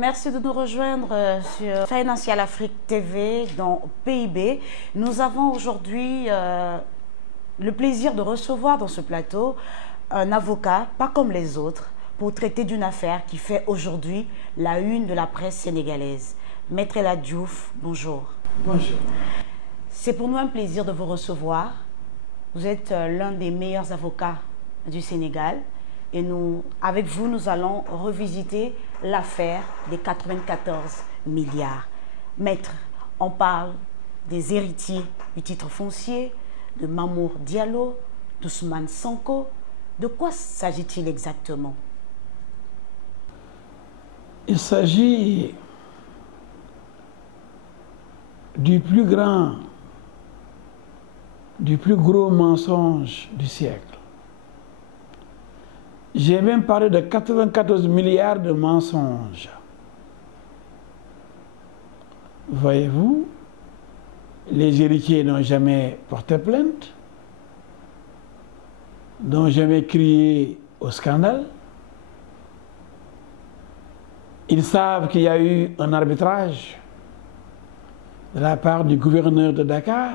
Merci de nous rejoindre sur Financial Afrique TV dans PIB. Nous avons aujourd'hui le plaisir de recevoir dans ce plateau un avocat, pas comme les autres, pour traiter d'une affaire qui fait aujourd'hui la une de la presse sénégalaise. Maître El Hadji Diouf, bonjour. Bonjour. C'est pour nous un plaisir de vous recevoir. Vous êtes l'un des meilleurs avocats du Sénégal. Et nous, avec vous, nous allons revisiter l'affaire des 94 milliards. Maître, on parle des héritiers du titre foncier, de Mamour Diallo, d'Ousmane Sonko. De quoi s'agit-il exactement? Il s'agit du plus gros mensonge du siècle. J'ai même parlé de 94 milliards de mensonges. Voyez-vous, les héritiers n'ont jamais porté plainte, n'ont jamais crié au scandale. Ils savent qu'il y a eu un arbitrage de la part du gouverneur de Dakar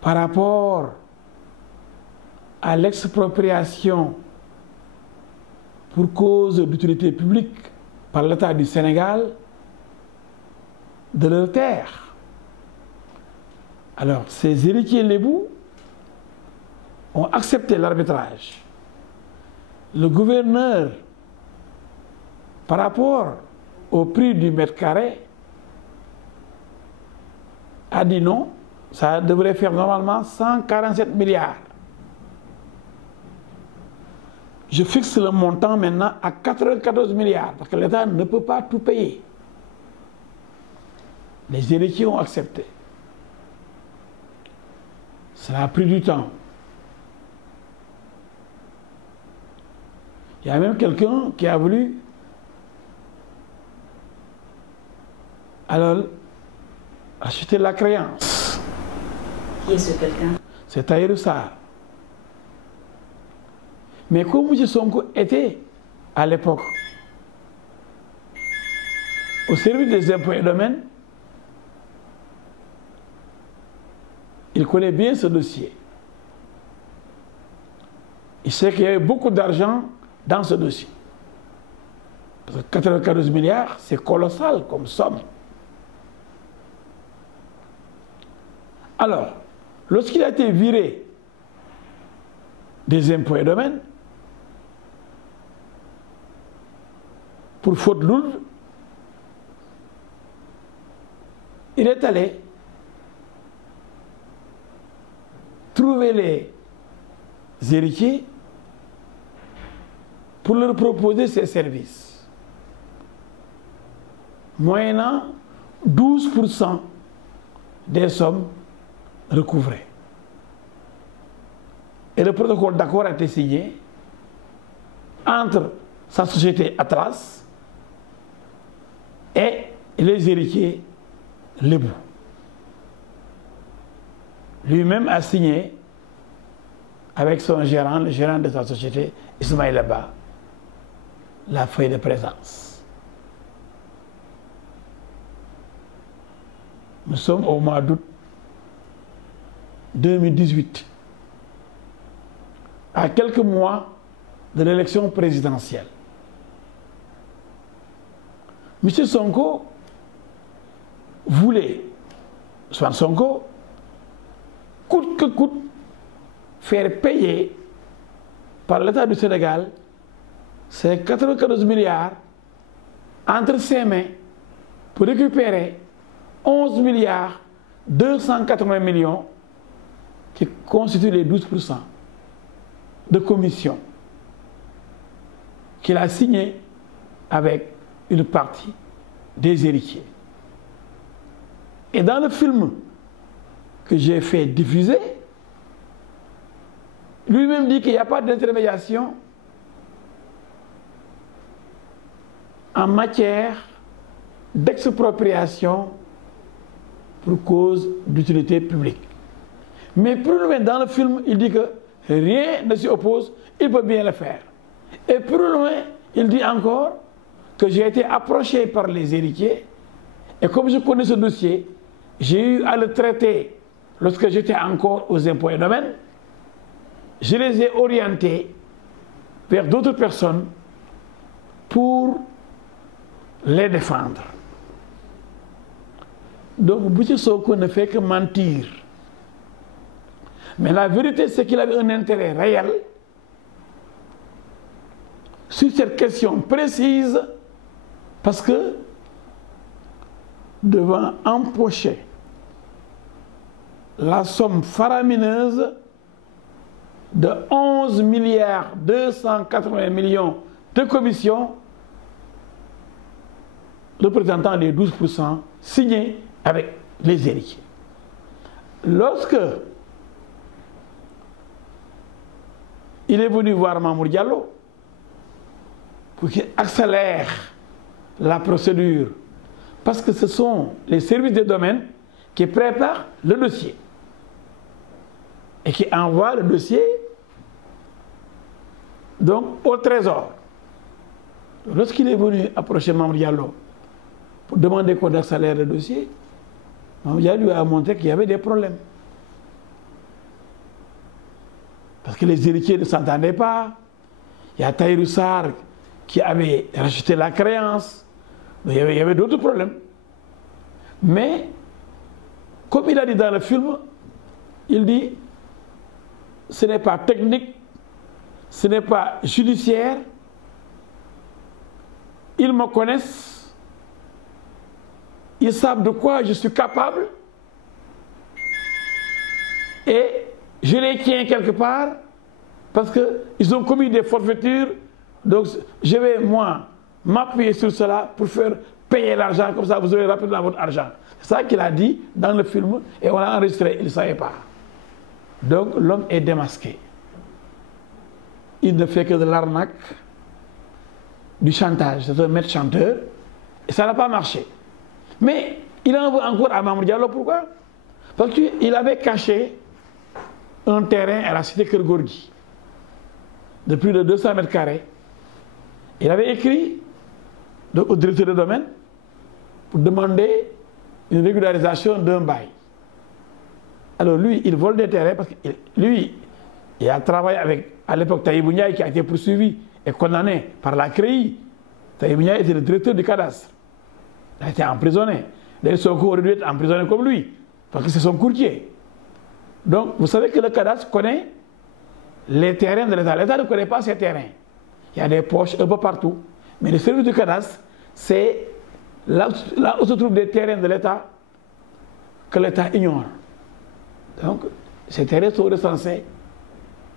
par rapport à l'expropriation pour cause d'utilité publique par l'État du Sénégal de leurs terres. Alors, ces héritiers lébous ont accepté l'arbitrage. Le gouverneur, par rapport au prix du mètre carré, a dit non, ça devrait faire normalement 147 milliards. Je fixe le montant maintenant à 94 milliards, parce que l'État ne peut pas tout payer. Les héritiers ont accepté. Cela a pris du temps. Il y a même quelqu'un qui a voulu alors acheter la créance. Qui est ce quelqu'un? C'est Tahirou Sarr. Mais comme M. Sonko était, à l'époque, au service des impôts et domaines, il connaît bien ce dossier. Il sait qu'il y a eu beaucoup d'argent dans ce dossier. Parce que 94 milliards, c'est colossal comme somme. Alors, lorsqu'il a été viré des impôts et domaines, pour faute lourde, il est allé trouver les héritiers pour leur proposer ses services, moyennant 12% des sommes recouvrées. Et le protocole d'accord a été signé entre sa société Atlas et les héritiers lébous. Lui-même a signé avec son gérant, le gérant de sa société, Ismaïla Ba, la feuille de présence. Nous sommes au mois d'août 2018, à quelques mois de l'élection présidentielle. M. Sonko voulait, Ousmane Sonko, coûte que coûte, faire payer par l'État du Sénégal ces 94 milliards entre ses mains pour récupérer 11 milliards 280 millions qui constituent les 12% de commission qu'il a signé avec une partie des héritiers. Et dans le film que j'ai fait diffuser, lui-même dit qu'il n'y a pas d'intermédiation en matière d'expropriation pour cause d'utilité publique. Mais plus loin dans le film, il dit que rien ne s'y oppose, il peut bien le faire. Et plus loin, il dit encore que j'ai été approché par les héritiers et comme je connais ce dossier, j'ai eu à le traiter lorsque j'étais encore aux impôts et domaines. Je les ai orientés vers d'autres personnes pour les défendre. Donc, Boucher Sonko ne fait que mentir. Mais la vérité, c'est qu'il avait un intérêt réel sur cette question précise parce que devant empocher la somme faramineuse de 11 milliards 280 millions de commissions représentant les 12% signés avec les héritiers. Lorsque il est venu voir Mamour Diallo pour qu'il accélère la procédure, parce que ce sont les services des domaines qui préparent le dossier et qui envoient le dossier donc au Trésor. Lorsqu'il est venu approcher Mamour Diallo pour demander qu'on accélère le dossier, Mamour Diallo lui a montré qu'il y avait des problèmes. Parce que les héritiers ne s'entendaient pas. Il y a Tahirou Sarr qui avait racheté la créance. Il y avait d'autres problèmes. Mais, comme il a dit dans le film, il dit, ce n'est pas technique, ce n'est pas judiciaire. Ils me connaissent. Ils savent de quoi je suis capable. Et je les tiens quelque part parce qu'ils ont commis des forfaitures. Donc, je vais, moi, m'appuyer sur cela pour faire payer l'argent. Comme ça, vous aurez rapidement votre argent. C'est ça qu'il a dit dans le film. Et on l'a enregistré. Il ne savait pas. Donc, l'homme est démasqué. Il ne fait que de l'arnaque, du chantage. C'est un maître chanteur. Et ça n'a pas marché. Mais il en veut encore à Mamour Diallo. Pourquoi? Parce qu'il avait caché un terrain à la cité Kergorgui de plus de 200 mètres carrés. Il avait écrit donc, au directeur de domaine pour demander une régularisation d'un bail. Alors lui, il vole des terrains parce que lui, il a travaillé avec, à l'époque, Tahibou Ndiaye qui a été poursuivi et condamné par la CREI. Tahibou Ndiaye était le directeur du cadastre. Il a été emprisonné. D'ailleurs, Sonko aurait dû être emprisonné comme lui, parce que c'est son courtier. Donc, vous savez que le cadastre connaît les terrains de l'État. L'État ne connaît pas ces terrains. Il y a des poches un peu partout. Mais le service du cadastre, c'est là où se trouvent des terrains de l'État que l'État ignore. Donc, ces terrains sont recensés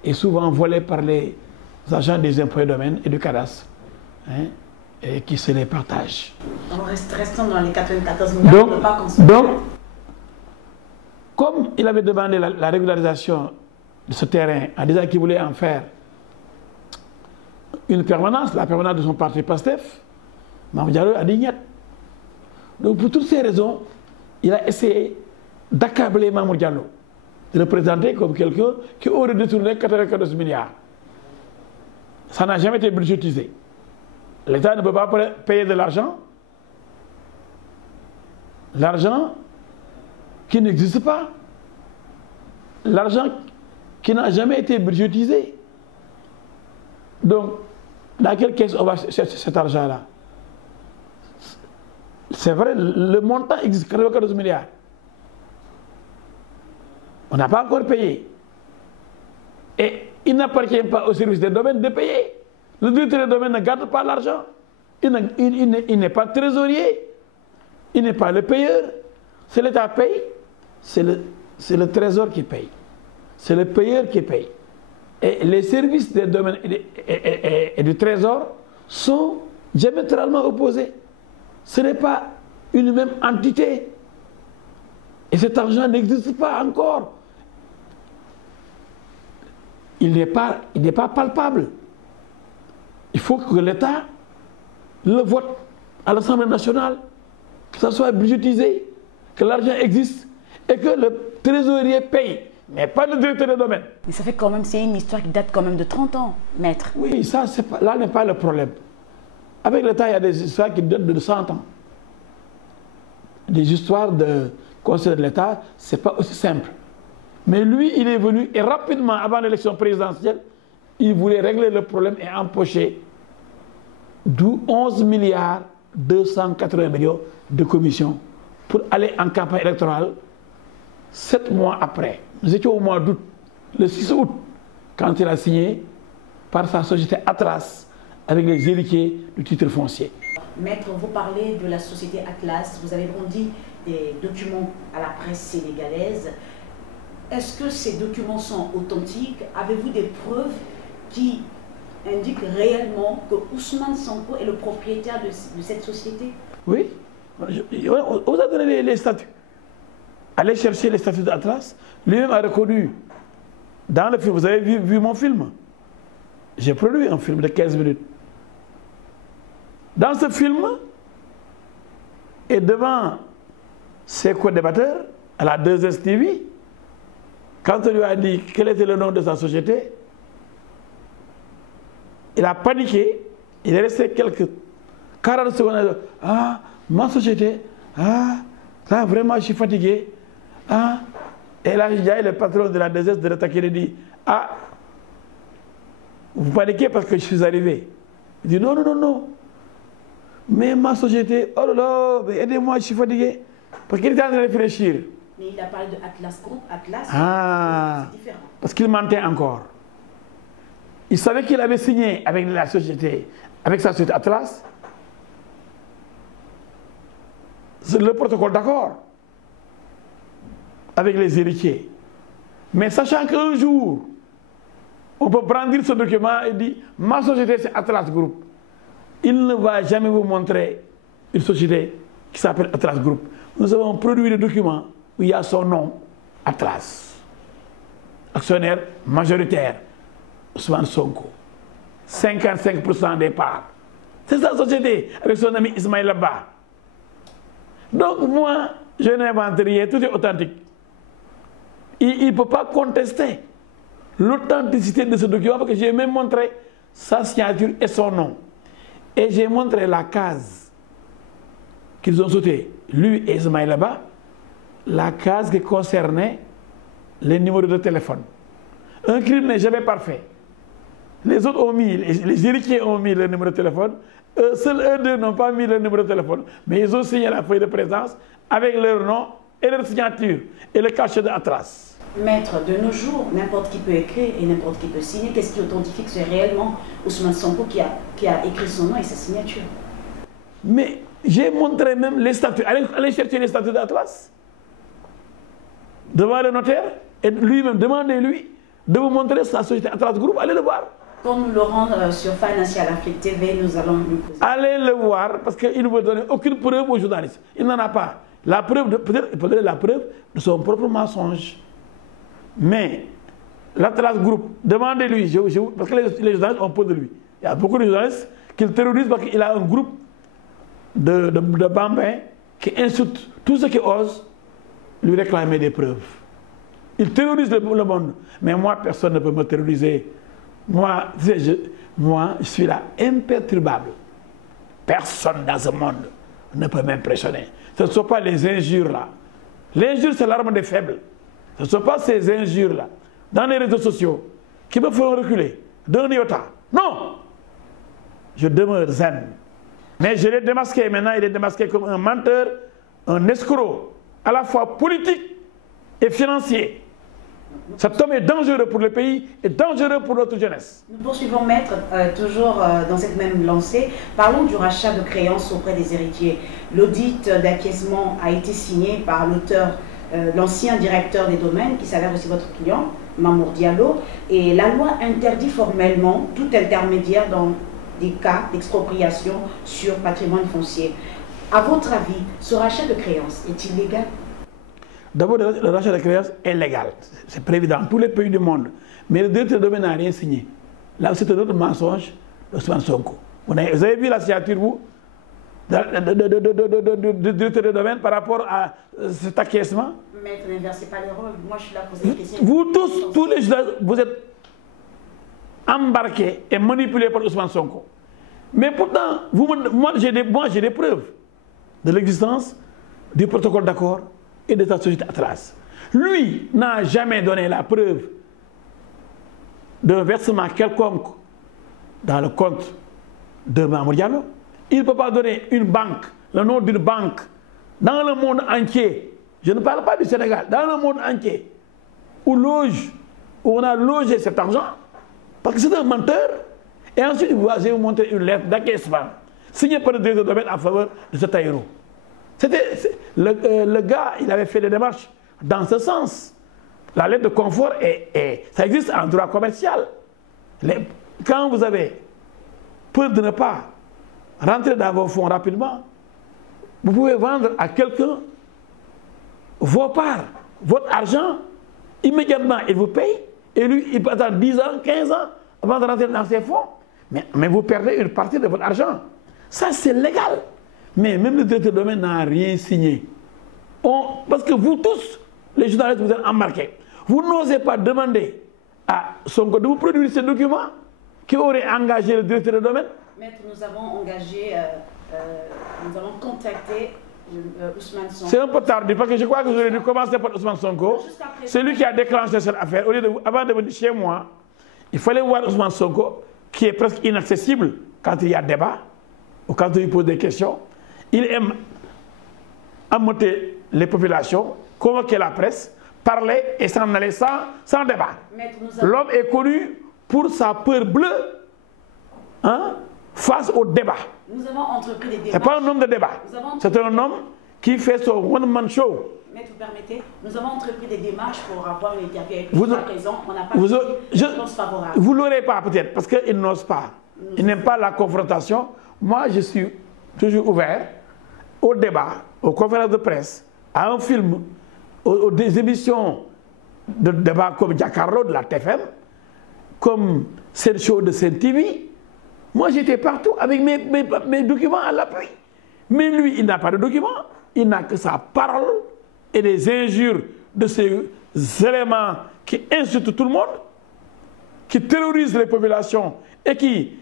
et souvent volés par les agents des impôts et domaines et du cadastre, hein, et qui se les partagent. Restons dans les 94 milliards. Donc, comme il avait demandé la régularisation de ce terrain en disant qu'il voulait en faire une permanence, la permanence de son parti PASTEF, Mamour Diallo a dit niet. Donc pour toutes ces raisons, il a essayé d'accabler Mamour Diallo, de le présenter comme quelqu'un qui aurait détourné 94 milliards. Ça n'a jamais été budgétisé. L'État ne peut pas payer de l'argent qui n'existe pas, l'argent qui n'a jamais été budgétisé. Donc, dans quelle caisse on va chercher cet argent-là? C'est vrai, le montant existe, 94 milliards. On n'a pas encore payé. Et il n'appartient pas au service des domaines de payer. Le directeur des domaines ne garde pas l'argent. Il n'est pas trésorier. Il n'est pas le payeur. C'est l'État qui paye. C'est le trésor qui paye. C'est le payeur qui paye. Et les services des domaines et du trésor sont diamétralement opposés. Ce n'est pas une même entité. Et cet argent n'existe pas encore. Il n'est pas palpable. Il faut que l'État le vote à l'Assemblée nationale, que ça soit budgétisé, que l'argent existe et que le trésorier paye, mais pas le directeur des domaines. Mais ça fait quand même, c'est une histoire qui date quand même de 30 ans, maître. Oui, ça, là n'est pas le problème. Avec l'État, il y a des histoires qui datent de 100 ans. Des histoires de conseil de l'État, ce n'est pas aussi simple. Mais lui, il est venu et rapidement, avant l'élection présidentielle, il voulait régler le problème et empocher d'où 11 milliards 280 millions de commissions pour aller en campagne électorale 7 mois après. Nous étions au mois d'août, le 6 août, quand il a signé par sa société Atlas avec les héritiers du titre foncier. Maître, vous parlez de la société Atlas, vous avez rendu des documents à la presse sénégalaise. Est-ce que ces documents sont authentiques? Avez-vous des preuves qui indiquent réellement que Ousmane Sonko est le propriétaire de cette société? Oui, on vous a donné les statuts. Allez chercher les statuts d'Atlas. Lui-même a reconnu dans le film, vous avez vu mon film. J'ai produit un film de 15 minutes. Dans ce film, et devant ses co-débatteurs, à la 2STV, quand on lui a dit quel était le nom de sa société, il a paniqué, il est resté quelques 40 secondes à dire, ah, ma société, ah, là vraiment je suis fatigué, ah, et là j'ai le patron de la 2S de l'attaquer et dit, ah, vous paniquez parce que je suis arrivé. Il dit, non, non, non, non, mais ma société, oh là là, aidez-moi, je suis fatigué, parce qu'il était en train de réfléchir. Mais il a parlé de Atlas Group, Atlas, ah, c'est différent. Parce qu'il mentait encore. Il savait qu'il avait signé avec la société, avec sa société Atlas, le protocole d'accord avec les héritiers. Mais sachant qu'un jour, on peut brandir ce document et dire ma société c'est Atlas Group. Il ne va jamais vous montrer une société qui s'appelle Atlas Group. Nous avons produit des documents où il y a son nom, Atlas. Actionnaire majoritaire, Ousmane Sonko. 55% des parts. C'est sa société, avec son ami Ismaïla Ba. Donc moi, je n'invente rien, tout est authentique. Il ne peut pas contester l'authenticité de ce document parce que j'ai même montré sa signature et son nom. Et j'ai montré la case qu'ils ont sautée, lui et Ismaïla Ba, la case qui concernait les numéros de téléphone. Un crime n'est jamais parfait. Les autres ont mis, les héritiers ont mis le numéro de téléphone, seuls eux deux n'ont pas mis le numéro de téléphone, mais ils ont signé la feuille de présence avec leur nom et leur signature et le cachet de Atlas. Maître, de nos jours, n'importe qui peut écrire et n'importe qui peut signer. Qu'est-ce qui authentifie que c'est réellement Ousmane Sonko qui a écrit son nom et sa signature? Mais j'ai montré même les statuts. Allez chercher les statuts d'Atlas devant le notaire et lui-même, demandez-lui de vous montrer sa société Atlas Group. Allez le voir. Comme Laurent sur Financial Afrique TV, nous allons lui poser. Allez le voir parce qu'il ne veut donner aucune preuve aux journalistes. Il n'en a pas. La preuve, peut-être il peut donner la preuve de son propre mensonge. Mais l'Atlas Group, demandez-lui, parce que les journalistes ont peur de lui. Il y a beaucoup de journalistes qui le terrorisent parce qu'il a un groupe de bambins qui insultent tous ceux qui osent lui réclamer des preuves. Il terrorise le monde. Mais moi, personne ne peut me terroriser. Moi, je suis là, imperturbable. Personne dans ce monde ne peut m'impressionner. Ce ne sont pas les injures là. L'injure, c'est l'arme des faibles. Ce ne sont pas ces injures-là, dans les réseaux sociaux, qui me feront reculer d'un iota. Non! Je demeure zen. Mais je l'ai démasqué maintenant, il est démasqué comme un menteur, un escroc, à la fois politique et financier. Cet homme est dangereux pour le pays et dangereux pour notre jeunesse. Nous poursuivons, Maître, toujours dans cette même lancée. Parlons du rachat de créances auprès des héritiers. L'audit d'acquiescement a été signé par l'auteur, l'ancien directeur des domaines, qui s'avère aussi votre client, Mamour Diallo. Et la loi interdit formellement tout intermédiaire dans des cas d'expropriation sur patrimoine foncier. À votre avis, ce rachat de créances est-il légal? D'abord, le rachat de créances est légal. C'est prévu dans tous les pays du monde. Mais le directeur de domaine n'a rien signé. Là, c'est un autre mensonge d'Ousmane Sonko. Vous avez vu la signature, vous, du directeur de domaine par rapport à cet acquiescement? Maître, n'inversez pas les rôles. Moi, je suis là pour poser des questions. Vous tous les journalistes, vous êtes embarqués et manipulés par Ousmane Sonko. Mais pourtant, moi j'ai des preuves de l'existence du protocole d'accord et de ta société Atlas. Lui n'a jamais donné la preuve d'un versement quelconque dans le compte de Mamour Diallo. Il ne peut pas donner une banque, le nom d'une banque, dans le monde entier. Je ne parle pas du Sénégal, dans le monde entier, où on a logé cet argent, parce que c'est un menteur. Et ensuite, je vais vous montrer une lettre d'acquiescement signée par le directeur de domaine en faveur de ce tailleur. Le gars, il avait fait des démarches dans ce sens. La lettre de confort, ça existe en droit commercial. Quand vous avez peur de ne pas rentrer dans vos fonds rapidement, vous pouvez vendre à quelqu'un vos parts, votre argent, immédiatement il vous paye, et lui il peut attendre 10 ans, 15 ans avant de rentrer dans ses fonds. Mais vous perdez une partie de votre argent. Ça c'est légal. Mais même le directeur de domaine n'a rien signé. Parce que vous tous, les journalistes, vous êtes embarqués. Vous n'osez pas demander à Sonko de vous produire ces documents qui auraient engagé le directeur de domaine. Maître, nous avons engagé, nous avons contacté Ousmane Sonko. C'est un peu tardif parce que je crois que j'aurais dû commencer par Ousmane Sonko. C'est lui qui a déclenché cette affaire. Avant de venir chez moi, il fallait voir Ousmane Sonko, qui est presque inaccessible quand il y a débat ou quand il pose des questions. Il aime ameuter les populations, convoquer la presse, parler et s'en aller sans débat. L'homme est connu pour sa peur bleue face au débat. Nous avons entrepris des démarches. Ce n'est pas un homme de débat. C'est un homme qui fait son one-man show. Maître, vous permettez, nous avons entrepris des démarches pour avoir une interview avec lui. Jusqu'à présent, on n'a pas de réponse favorable. Vous ne l'aurez pas peut-être, parce qu'il n'ose pas. Il n'aime pas la confrontation. Moi, je suis toujours ouvert au débat, aux conférences de presse, à un film, aux émissions de débat comme Giancarlo de la TFM, comme cette show de Sen TV. Moi, j'étais partout avec mes documents à l'appui. Mais lui, il n'a pas de documents. Il n'a que sa parole et des injures de ces éléments qui insultent tout le monde, qui terrorisent les populations et qui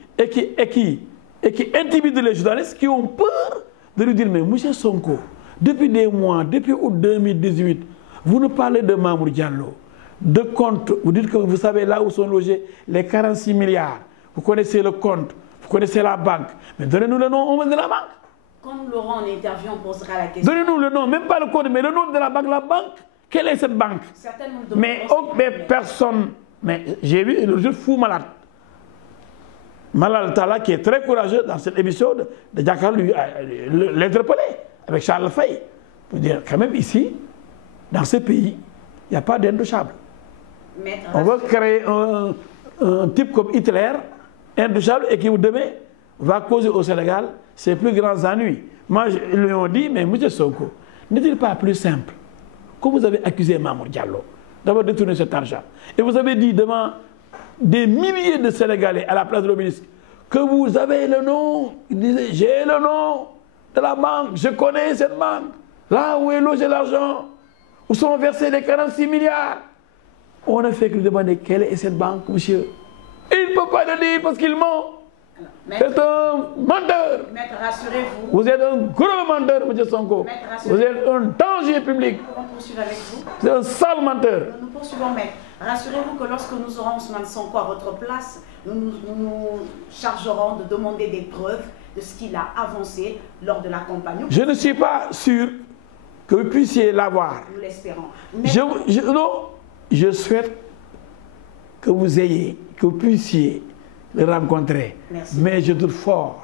intimident les journalistes, qui ont peur de lui dire, mais monsieur Sonko, depuis des mois, depuis août 2018, vous nous parlez de Mamour Diallo, de compte, vous dites que vous savez là où sont logés les 46 milliards. Vous connaissez le compte, vous connaissez la banque. Mais donnez-nous le nom, on veut de la banque. Quand nous l'aurons en interview, on posera la question. Donnez-nous le nom, même pas le compte, mais le nom de la banque. La banque, quelle est cette banque? Mais personne. Mais j'ai vu le jour fou malade. Malal Tala, qui est très courageux dans cette émission de Dakar, l'interpeller avec Charles Faye. Pour dire, quand même ici, dans ce pays, il n'y a pas d'intouchable. On veut créer un type comme Hitler, intouchable, et qui demain va causer au Sénégal ses plus grands ennuis. Moi, ils lui ont dit, mais M. Sonko, n'est-il pas plus simple que vous avez accusé Mamour Diallo d'avoir détourné cet argent? Et vous avez dit devant des milliers de Sénégalais à la place de l'obélisque que vous avez le nom. Il disait, j'ai le nom de la banque, je connais cette banque. Là où est logé l'argent, où sont versés les 46 milliards. On a fait que lui demander quelle est cette banque, monsieur. Il ne peut pas le dire parce qu'il ment. C'est un menteur. Maître, rassurez-vous. Vous êtes un gros menteur, M. Sonko. Vous êtes un danger public. Nous allons poursuivre avec vous. C'est un sale menteur. Nous poursuivons, maître. Rassurez-vous que lorsque nous aurons Ousmane Sonko à votre place, nous nous chargerons de demander des preuves de ce qu'il a avancé lors de la campagne. Je ne suis pas sûr que vous puissiez l'avoir. Nous l'espérons. Je souhaite que vous puissiez le rencontrer. Merci. Mais je doute fort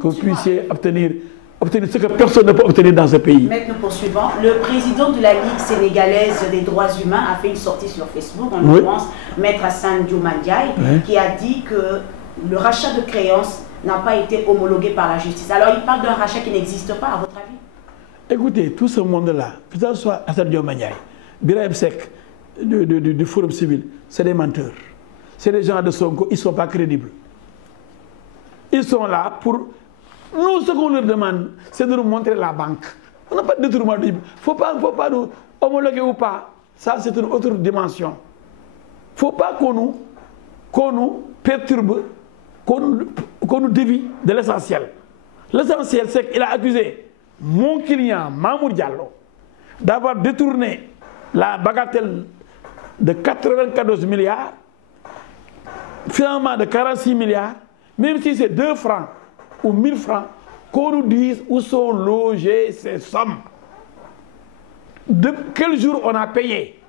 que vous puissiez obtenir ce que personne ne peut obtenir dans ce pays. Maintenant, nous poursuivons. Le président de la Ligue sénégalaise des droits humains a fait une sortie sur Facebook, en l'occurrence, Maître Hassan Diomandiaye, qui a dit que le rachat de créances n'a pas été homologué par la justice. Alors, il parle d'un rachat qui n'existe pas, à votre avis? Écoutez, tout ce monde-là, que ce soit Hassan Diomandiaye, Birahim Seck, du Forum civil, c'est des menteurs. C'est des gens de Sonko, ils ne sont pas crédibles. Ils sont là pour... Nous, ce qu'on leur demande, c'est de nous montrer la banque. On n'a pas de détournement de... Il ne faut pas nous homologuer ou pas. Ça, c'est une autre dimension. Il ne faut pas qu'on nous perturbe, qu'on qu'on nous dévie de l'essentiel. L'essentiel, c'est qu'il a accusé mon client, Mamour Diallo, d'avoir détourné la bagatelle de 94 milliards, finalement de 46 milliards, même si c'est 2 francs ou 1000 francs, qu'on nous dise où sont logées ces sommes. De quel jour on a payé?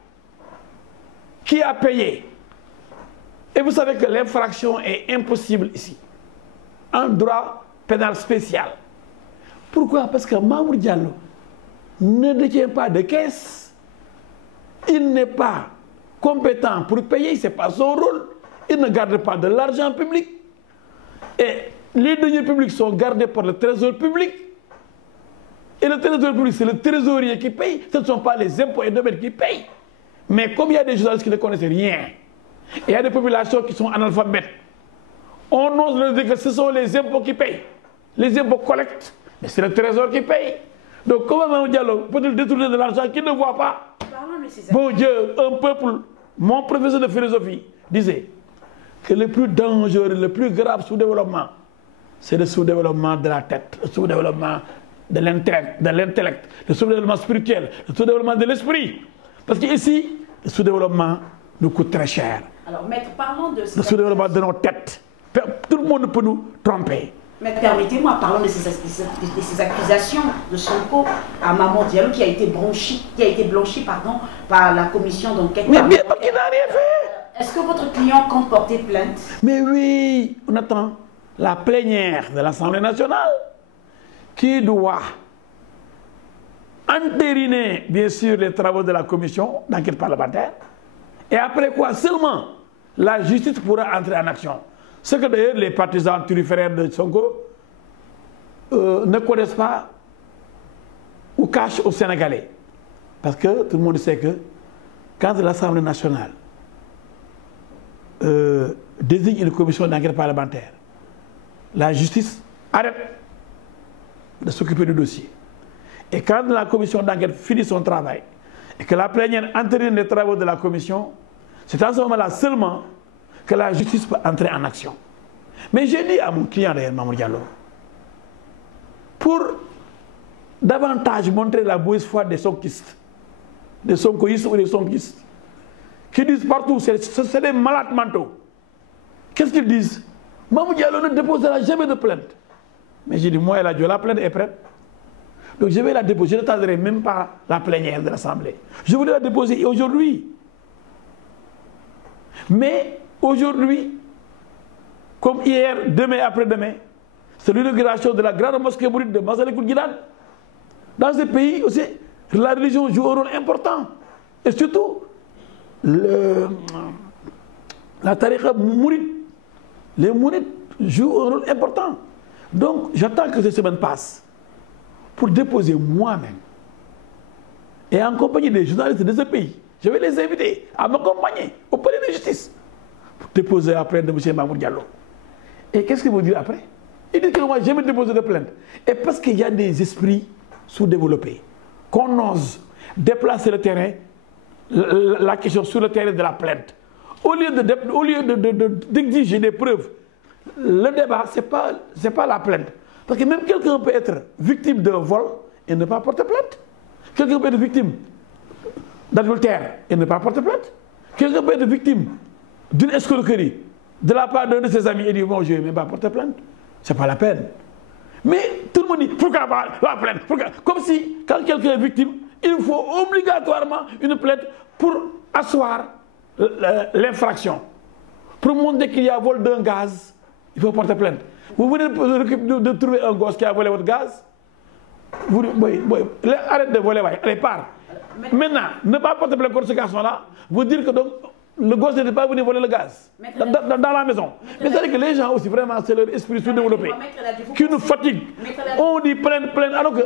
Qui a payé? Et vous savez que l'infraction est impossible ici, en droit pénal spécial. Pourquoi? Parce que Mamour Diallo ne détient pas de caisse. Il n'est pas compétent pour payer, ce n'est pas son rôle. Il ne garde pas de l'argent public. Et les deniers publics sont gardés par le trésor public. Et le trésor public, c'est le trésorier qui paye. Ce ne sont pas les impôts et domaines qui payent. Mais comme il y a des journalistes qui ne connaissent rien, et il y a des populations qui sont analphabètes, on ose leur dire que ce sont les impôts qui payent. Les impôts collectent, mais c'est le trésor qui paye. Donc comment Mamour Diallo peut-il détourner de l'argent qu'il ne voit pas? Bon Dieu, un peuple, mon professeur de philosophie disait que le plus dangereux, le plus grave sous-développement, c'est le sous-développement de la tête, le sous-développement de l'intellect, le sous-développement spirituel, le sous-développement de l'esprit. Parce qu'ici, le sous-développement nous coûte très cher. Alors, maître, parlons de le sous-développement de nos têtes. Tout le monde peut nous tromper. Mais permettez-moi, parlons de ces accusations de Sonko à Mamour Diallo qui a été blanchi par la commission d'enquête. Mais bien parce qu'il n'a rien fait. Est-ce que votre client compte porter plainte? Mais oui, on attend la plénière de l'Assemblée nationale qui doit entériner, bien sûr, les travaux de la commission d'enquête parlementaire. Et après quoi, seulement la justice pourra entrer en action. Ce que d'ailleurs les partisans turiféraires de Sonko ne connaissent pas ou cachent aux Sénégalais. Parce que tout le monde sait que quand l'Assemblée nationale désigne une commission d'enquête parlementaire, la justice arrête de s'occuper du dossier. Et quand la commission d'enquête finit son travail et que la plénière entérine les travaux de la commission, c'est à ce moment-là seulement que la justice peut entrer en action. Mais j'ai dit à mon client d'ailleurs, Mamour Diallo, pour davantage montrer la mauvaise foi des sonkistes, des sonkoïstes ou des sonkistes, qui disent partout, c'est des malades mentaux. Qu'est-ce qu'ils disent? Mamour Diallo ne déposera jamais de plainte. Mais j'ai dit, moi, la plainte est prête. Donc je vais la déposer, je ne tarderai même pas la plénière de l'Assemblée. Je voulais la déposer aujourd'hui. Mais aujourd'hui, comme hier, demain, après-demain, c'est l'inauguration de la grande mosquée mouride de Massalikul Jinaan. Dans ce pays aussi, la religion joue un rôle important. Et surtout, la tariqa mouride, les mourides jouent un rôle important. Donc, j'attends que cette semaine passe pour déposer moi-même et en compagnie des journalistes de ce pays. Je vais les inviter à m'accompagner au palais de justice pour déposer la plainte de M. Mamour Diallo. Et qu'est-ce qu'ils vont dire après? Ils disent que moi, j'ai jamais déposé de plainte. Et parce qu'il y a des esprits sous-développés, qu'on ose déplacer le terrain, la question sur le terrain de la plainte. Au lieu d'exiger des preuves, le débat, ce n'est pas la plainte. Parce que même quelqu'un peut être victime d'un vol et ne pas porter plainte. Quelqu'un peut être victime d'adultère et ne pas porter plainte. Quelqu'un peut être victime d'une escroquerie de la part d'un de ses amis et dit bon, je ne vais même pas porter plainte. Ce n'est pas la peine. Mais tout le monde dit pourquoi pas la plainte? Comme si, quand quelqu'un est victime, il faut obligatoirement une plainte pour asseoir l'infraction. Pour montrer qu'il y a vol d'un gaz, il faut porter plainte. Vous venez de trouver un gosse qui a volé votre gaz, arrête de voler, allez, part. Maintenant, ne pas porter plainte contre ce garçon-là, vous dire que donc, le gosse n'était pas venu voler le gaz dans la maison. Mais c'est-à-dire que les gens aussi, vraiment, c'est leur esprit sous-développé qui nous fatigue. On dit plainte, alors que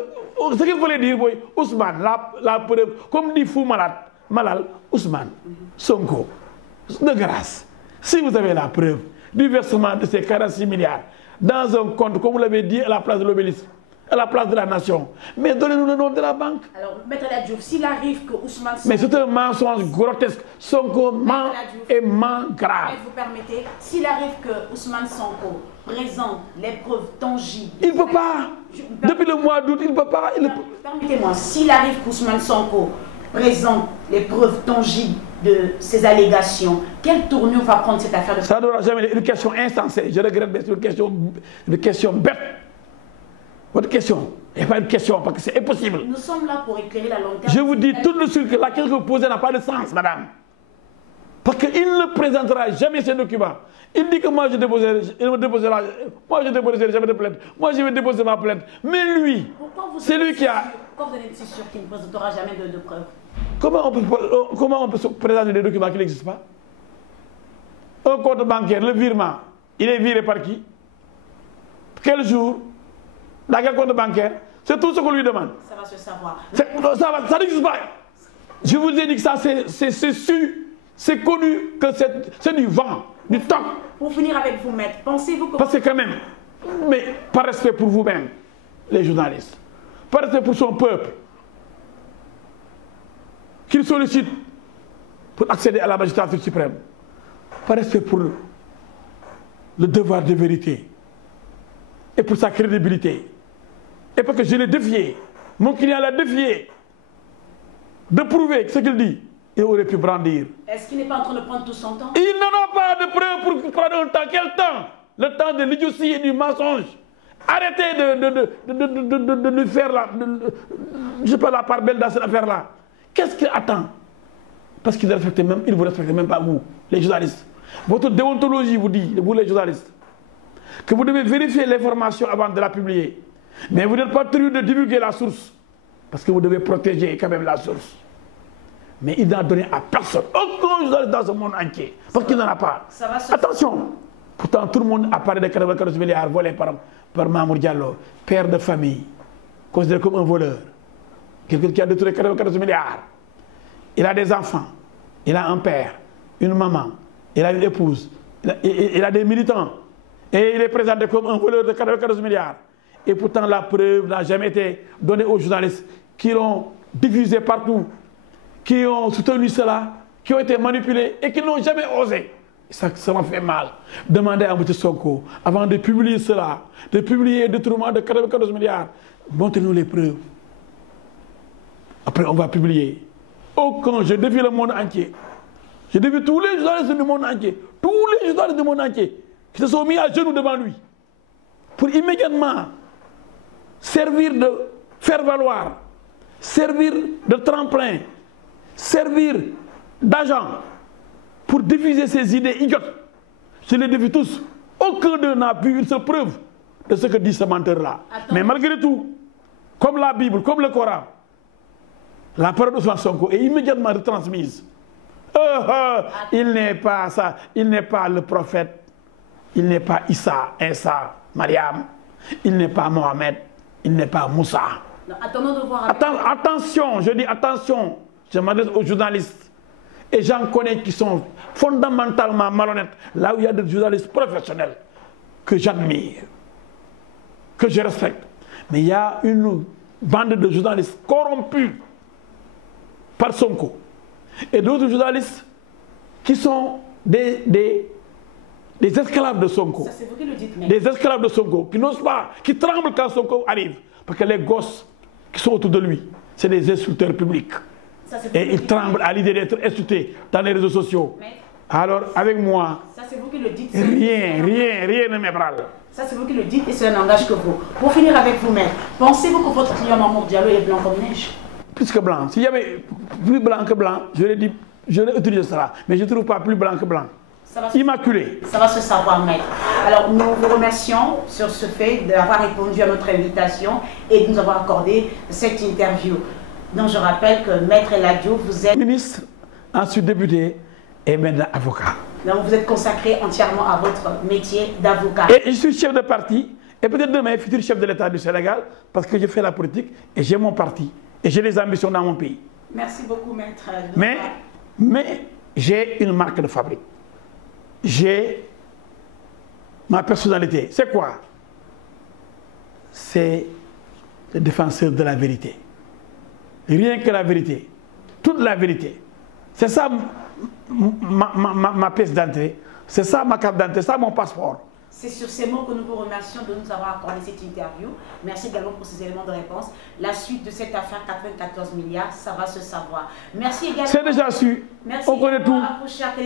ce qu'il fallait dire, Ousmane, la preuve, comme dit Fou Malal, Ousmane, Sonko, de grâce, si vous avez la preuve du versement de ces 46 milliards dans un compte, comme vous l'avez dit, à la place de l'Obélisque, à la place de la nation. Mais donnez-nous le nom de la banque. Alors, Maître El Hadji Diouf, s'il arrive que Ousmane Sonko... Mais c'est un mensonge grotesque. Sonko ment et ment grave. Vous permettez, s'il arrive que Ousmane Sonko présente les preuves tangibles... Il ne peut pas. Depuis le mois d'août, il ne peut pas. Permettez-moi, s'il arrive qu'Ousmane Sonko présente les preuves tangibles de ces allégations, quelle tournure va prendre cette affaire de... Ça ne doit jamais être une question insensée. Je regrette, mais c'est une question bête. Votre question n'est pas une question, parce que c'est impossible. Nous sommes là pour éclairer la longue terme. Je vous dis tout de suite que la question que vous posez n'a pas de sens, madame. Parce qu'il ne présentera jamais ces documents. Il dit que moi je déposerai jamais de plainte. Moi je vais déposer ma plainte. Mais lui, c'est lui qui a... Pourquoi vous êtes si sûr qu'il ne présentera jamais de preuves? Comment on peut se présenter des documents qui n'existent pas? Un compte bancaire, le virement, il est viré par qui? Quel jour? Dans quel compte bancaire? C'est tout ce qu'on lui demande. Ça va se savoir. Ça n'existe pas. Je vous ai dit que ça, c'est su, c'est connu, que c'est du vent, du temps. Pour finir avec vous, maître, pensez-vous que... Parce que quand même, mais par respect pour vous-même, les journalistes, par respect pour son peuple, qu'il sollicite pour accéder à la magistrature suprême, par respect pour le devoir de vérité et pour sa crédibilité, et parce que je l'ai défié, mon client l'a défié, de prouver ce qu'il dit, il aurait pu brandir. Est-ce qu'il n'est pas en train de prendre tout son temps? Il n'en a pas de preuve pour prendre un temps. Quel temps? Le temps de l'idiotie et du mensonge. Arrêtez de lui faire je sais pas, la part belle dans cette affaire-là. Qu'est-ce qu'il attend? Parce qu'il ne vous respecte même pas, vous, les journalistes. Votre déontologie vous dit, vous les journalistes, que vous devez vérifier l'information avant de la publier. Mais vous n'êtes pas tenu de divulguer la source. Parce que vous devez protéger quand même la source. Mais il n'a donné à personne. Aucun journaliste dans ce monde entier. Parce qu'il n'en a pas. Attention. Pourtant, tout le monde a parlé de 94 milliards volés par Mamour Diallo, père de famille, considéré comme un voleur. Quelqu'un qui a détruit 94 milliards. Il a des enfants. Il a un père, une maman. Il a une épouse. Il a des militants. Et il est présenté comme un voleur de 94 milliards. Et pourtant, la preuve n'a jamais été donnée aux journalistes qui l'ont diffusé partout, qui ont soutenu cela, qui ont été manipulés et qui n'ont jamais osé. Ça m'a fait mal. Demandez à M. Sonko, avant de publier cela, de publier un détournement de 94 milliards, montrez-nous les preuves. Après, on va publier. Je défie le monde entier. Je défie tous les journalistes du monde entier. Tous les journalistes du monde entier qui se sont mis à genoux devant lui. Pour immédiatement servir de faire valoir, servir de tremplin, servir d'agent pour diffuser ces idées idiotes. Je les défie tous. Aucun d'eux n'a vu une seule preuve de ce que dit ce menteur-là. Mais malgré tout, comme la Bible, comme le Coran, la parole de Ousmane Sonko est immédiatement retransmise. Il n'est pas ça, il n'est pas le prophète, il n'est pas Issa, Mariam, il n'est pas Mohamed, il n'est pas Moussa. Non, attendons de voir. Attention, je dis attention, je m'adresse aux journalistes. Et j'en connais qui sont fondamentalement malhonnêtes, là où il y a des journalistes professionnels que j'admire, que je respecte. Mais il y a une bande de journalistes corrompus par Sonko. Et d'autres journalistes qui sont des esclaves de Sonko. Ça, c'est vous qui le dites, mais... Des esclaves de Sonko, qui n'osent pas, qui tremblent quand Sonko arrive. Parce que les gosses qui sont autour de lui, c'est des insulteurs publics. Et ils tremblent à l'idée d'être insultés dans les réseaux sociaux. Mais... Alors, avec moi, ça, c'est vous qui le dites, rien ne m'ébranle. Ça, c'est vous qui le dites et c'est un langage que vous. Pour finir avec vous-même, pensez-vous que votre client Mamour Diallo est blanc comme neige? Plus que blanc. S'il y avait plus blanc que blanc, j'aurais utilisé cela. Mais je ne trouve pas plus blanc que blanc. Immaculé. Ça va se savoir, maître. Alors, nous vous remercions sur ce fait d'avoir répondu à notre invitation et de nous avoir accordé cette interview. Donc, je rappelle que Maître El Hadji Diouf, vous êtes ministre, ensuite député et maintenant avocat. Donc, vous êtes consacré entièrement à votre métier d'avocat. Et je suis chef de parti et peut-être demain futur chef de l'État du Sénégal parce que je fais la politique et j'ai mon parti et j'ai des ambitions dans mon pays. Merci beaucoup, Maître. Mais j'ai une marque de fabrique. J'ai ma personnalité. C'est quoi? C'est le défenseur de la vérité. Rien que la vérité, toute la vérité. C'est ça ma pièce d'entrée, c'est ça ma carte d'entrée, c'est ça mon passeport. C'est sur ces mots que nous vous remercions de nous avoir accordé cette interview. Merci également pour ces éléments de réponse. La suite de cette affaire 94 milliards, ça va se savoir. Merci également. C'est déjà su. Merci on connaît tout.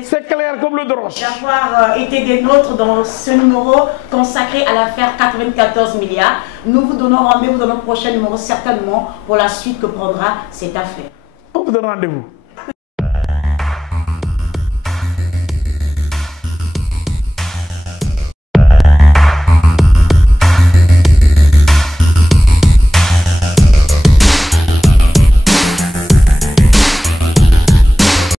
C'est clair comme le droche. D'avoir été des nôtres dans ce numéro consacré à l'affaire 94 milliards. Nous vous donnons rendez-vous dans notre prochain numéro, certainement, pour la suite que prendra cette affaire. On vous donne rendez-vous.